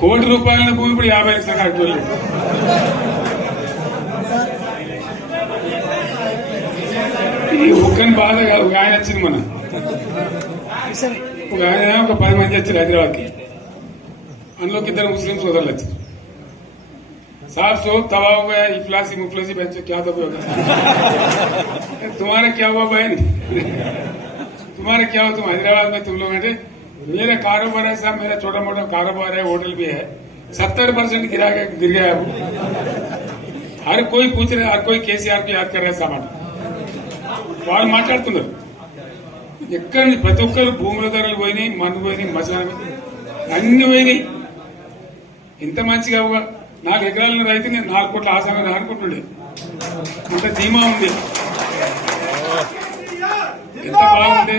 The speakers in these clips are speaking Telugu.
కోటి రూపాయల భూమి ఇప్పుడు యాభై లక్షల కట్టుకోలేదు ఈ ఒక్కని బాధ కాదు ఒక ఆయన వచ్చింది మన ఒక ఆయన ఒక పది మంది వచ్చారు హైదరాబాద్ కి అందులోకి ఇద్దరు ముస్లిం సోదరులు వచ్చారు साहब सो तवा हो गया इफलासी मुफलसी बच्चे क्या दबे होगा तुम्हारा क्या हुआ बहन तुम्हारा क्या हुआ तुम हैदराबाद में तुम लोग हैं मेरा कारोबार है साहब मेरा छोटा मोटा कारोबार है होटल भी है सत्तर परसेंट गिरा गया गिर गया अब हर कोई पूछ रहे हर कोई केसीआर को याद कर रहे सामान వాళ్ళు మాట్లాడుతున్నారు ఎక్కడ నుంచి ప్రతి ఒక్కరు భూముల ధరలు పోయినాయి మందు పోయినాయి మసాలా అన్ని పోయినాయి ఎంత మంచిగా ఒక నాలుగు ఎకరాల రైతు నేను నాలుగు కోట్ల ఆసాన అనుకుంటుండే అంత ధీమా ఉంది ఎంత బాగుంది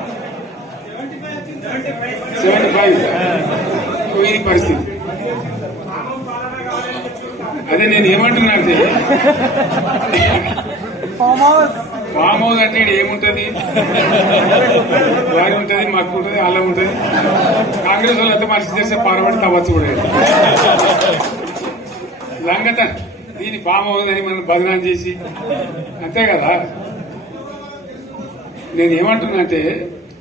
Seventy five. ఇది పరిస్థితి. అదే నేను ఏమంటున్నా అంటే ఫామ్ హౌస్ అంటే ఏముంటది? వారి ఉంటది మాకు ఉంటది అల్లం ఉంటది. కాంగ్రెస్ వాళ్ళు ఎంత మనిషి చేస్తే పారబడి తవ్వచ్చు కూడా. లంగత దీని ఫామ్ హౌస్ అని మనం బదనాం చేసి అంతే కదా? నేను ఏమంటున్నా అంటే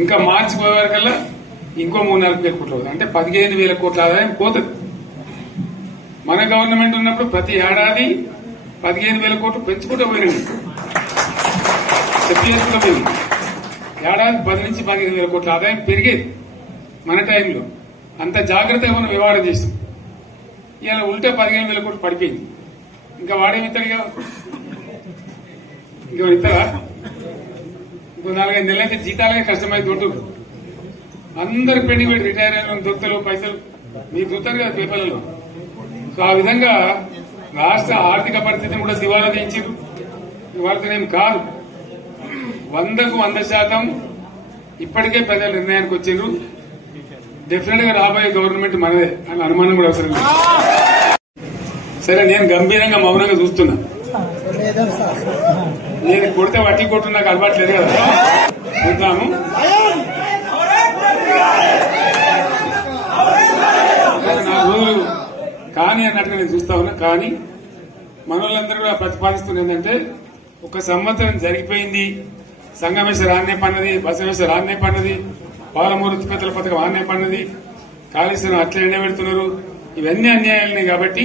ఇంకా మార్చి పోయే వరకల్లా ఇంకో మూడు నాలుగు వేల కోట్లు అవుతుంది అంటే పదిహేను వేల కోట్ల ఆదాయం పోతుంది. మన గవర్నమెంట్ ఉన్నప్పుడు ప్రతి ఏడాది పదిహేను వేల కోట్లు పెంచుకుంటూ పోయినాయి చెప్పేసుకుంటూ పోయింది ఏడాది పది నుంచి పదిహేను వేల కోట్ల ఆదాయం పెరిగేది మన టైంలో. అంత జాగ్రత్తగా మనం వ్యవహారం చేస్తాం. ఇలా ఉంటే పదిహేను వేల కోట్లు పడిపోయింది. ఇంకా వాడేమి ఇస్తాడుగా ఇంకా ఇస్తారా ఇంకో నాలుగైదు నెలలైతే జీతాలకే కష్టమైతుంటుంది అందరు పెండింగ్ పెట్టి రిటైర్ అయిన దొత్తలు పైసలు. మీరు చూస్తారు కదా పేపర్లలో. సో ఆ విధంగా రాష్ట్ర ఆర్థిక పరిస్థితిని కూడా దివాలా తీయించారు ఇవాళనేం కాదు. వందకు వంద శాతం ఇప్పటికే ప్రజల నిర్ణయానికి వచ్చిండ్రు డెఫినెట్గా రాబోయే గవర్నమెంట్ మనదే అని అనుమానం కూడా అవసరం లేదు. సరే నేను గంభీరంగా మౌనంగా చూస్తున్నా. నేను కొడితే వట్టి కొట్టు నాకు అలవాటు లేదు కదా చూద్దాము కానీ అన్నట్టుగా నేను చూస్తా ఉన్నా. కానీ మనోళ్ళందరూ కూడా ప్రతిపాదిస్తున్న ఏంటంటే ఒక సంవత్సరం జరిగిపోయింది. సంగమేశ్వర ఆన్నే పన్నది బసవేశ్వర ఆన్నే పన్నది పాలమూరు ఉత్పత్తుల పథకం ఆన్నే పన్నది కాళేశ్వరం అట్లే పెడుతున్నారు ఇవన్నీ అన్యాయాలని కాబట్టి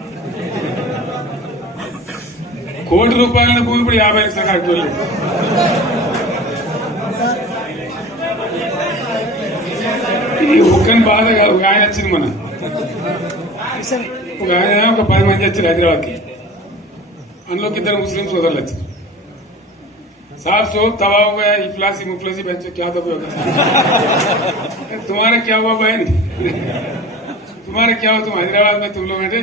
కోటి రూపాయల భూమి ఇప్పుడు యాభై లక్షల కాడికి వెళ్ళింది. ఇది ఒక్కని బాధ కాదు ఒక ఆయన వచ్చింది మన కిషన్ ఒక ఆయన ఒక పది మంది వచ్చారు హైదరాబాద్కి అందులోకి ఇద్దరు ముస్లిం సోదరులు వచ్చారు साहब सोब तबाह हो गया इफलासी मुफलसी बच्चे क्या दबे हो गए तुम्हारा क्या हुआ बहन तुम्हारा क्या हुआ तुम हैदराबाद में तुम लोग हैं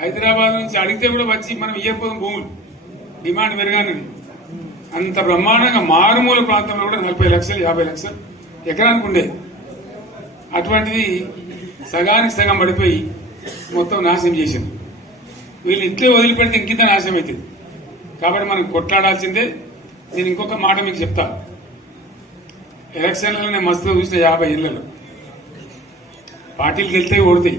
హైదరాబాద్ నుంచి అడిగితే కూడా వచ్చి మనం ఇయ్యకపోదాం భూములు. డిమాండ్ పెరగానని అంత బ్రహ్మాండంగా మారుమూల ప్రాంతంలో కూడా నలభై లక్షలు యాభై లక్షలు ఎకరానికి ఉండే. అటువంటిది సగానికి సగం పడిపోయి మొత్తం నాశనం చేసింది. వీళ్ళు ఇట్లే వదిలిపెడితే ఇంకింత నాశనం అవుతుంది కాబట్టి మనం కొట్లాడాల్సిందే. నేను ఇంకొక మాట మీకు చెప్తా. ఎలక్షన్లలో నేను మస్తు చూసిన యాభై ఇళ్ళలో. పార్టీలు వెళ్తే ఓడతాయి.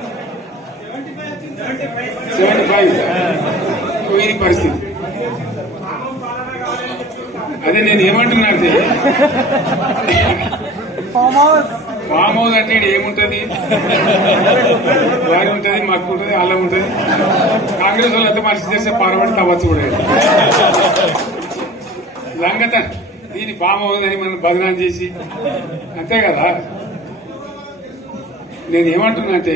సెవెంటీ ఫైవ్ వీరి పరిస్థితి. అదే నేను ఏమంటున్నా అంటే ఫామ్ హౌస్ ఫామ్ హౌస్ అంటే ఏముంటది? వారి ఉంటది మాకు ఉంటది అల్లం ఉంటది. కాంగ్రెస్ వాళ్ళు ఎంత మనిషి చేస్తే పారబడి తవ్వచ్చు కూడా. లంగత దీని ఫామ్ హౌస్ అని మనం బదనాం చేసి అంతే కదా? నేను ఏమంటున్నా అంటే